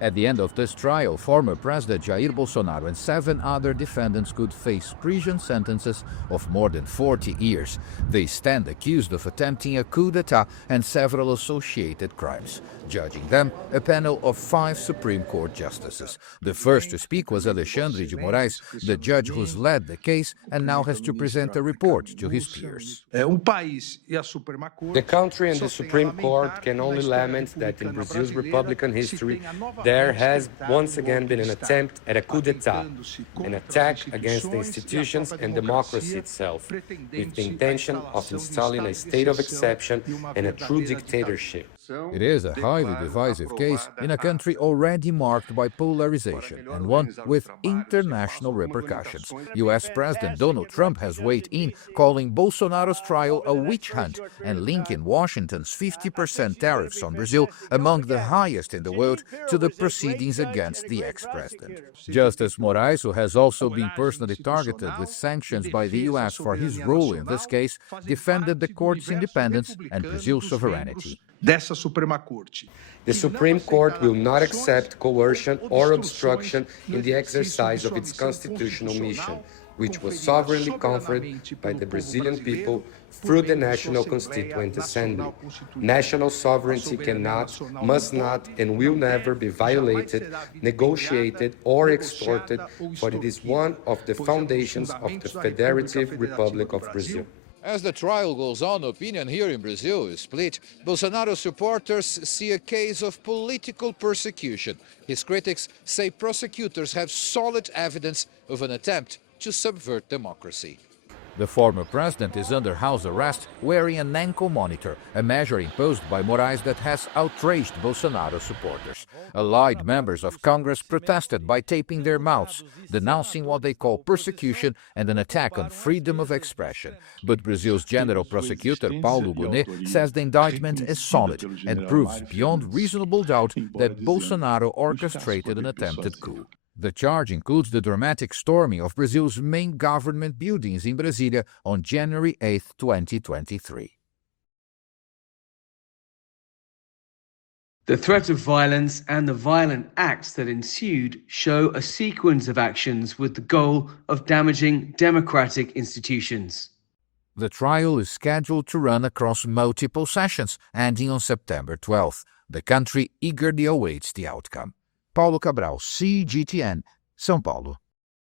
At the end of this trial, former President Jair Bolsonaro and 7 other defendants could face prison sentences of more than 40 years. They stand accused of attempting a coup d'etat and several associated crimes. Judging them, a panel of 5 Supreme Court justices. The first to speak was Alexandre de Moraes, the judge who's led the case and now has to present a report to his peers. The country and the Supreme Court can only lament that in Brazil's Republican history, there has once again been an attempt at a coup d'etat, an attack against the institutions and democracy itself, with the intention of installing a state of exception and a true dictatorship. It is a highly divisive case in a country already marked by polarization and one with international repercussions. U.S. President Donald Trump has weighed in, calling Bolsonaro's trial a witch hunt and linking Washington's 50% tariffs on Brazil, among the highest in the world, to the proceedings against the ex-president. Justice Moraes, who has also been personally targeted with sanctions by the U.S. for his role in this case, defended the court's independence and Brazil's sovereignty. The Supreme Court will not accept coercion or obstruction in the exercise of its constitutional mission, which was sovereignly conferred by the Brazilian people through the National Constituent Assembly. National sovereignty cannot, must not, and will never be violated, negotiated, or extorted, for it is one of the foundations of the Federative Republic of Brazil. As the trial goes on, opinion here in Brazil is split. Bolsonaro supporters see a case of political persecution. His critics say prosecutors have solid evidence of an attempt to subvert democracy. The former president is under house arrest wearing an ankle monitor, a measure imposed by Moraes that has outraged Bolsonaro supporters. Allied members of Congress protested by taping their mouths, denouncing what they call persecution and an attack on freedom of expression. But Brazil's general prosecutor, Paulo Cabral, says the indictment is solid and proves beyond reasonable doubt that Bolsonaro orchestrated an attempted coup. The charge includes the dramatic storming of Brazil's main government buildings in Brasília on January 8, 2023. The threat of violence and the violent acts that ensued show a sequence of actions with the goal of damaging democratic institutions. The trial is scheduled to run across multiple sessions, ending on September 12th. The country eagerly awaits the outcome. Paulo Cabral, CGTN, São Paulo.